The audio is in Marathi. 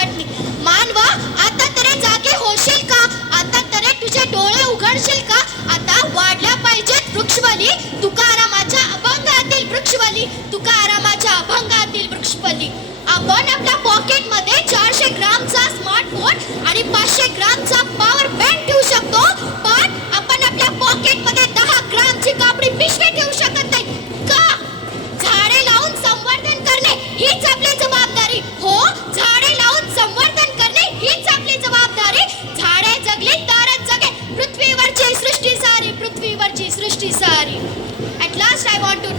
छाटणी. मानवा, आता तरी जागे होशील का? आता तरी तुझे डोळे उघडशील का? आता वाढल्या पाहिजेत वृक्षवली, तुकारामाच्या अभंगातील वृक्षवली, तुकारामाच्या अभंगातील वृक्षवली. आपण आपल्या पॉकेटमध्ये 400 ग्रामचा स्मार्टफोन आणि 500 ग्रामचा पॉवर बँक ठेवू शकतो, पण आपण आपल्या पॉकेटमध्ये 10 ग्रामची कापडी पिशवी ठेवू शकत नाही का? झाडे लावून संवर्धन करणे हीच आपली जबाबदारी. हो, झाडे लावून संवर्धन करणे हीच आपली जबाबदारी. झाडे जगली तरच जगे पृथ्वीवरची सृष्टी सारी, पृथ्वीवरची सृष्टी सारी. At last I want to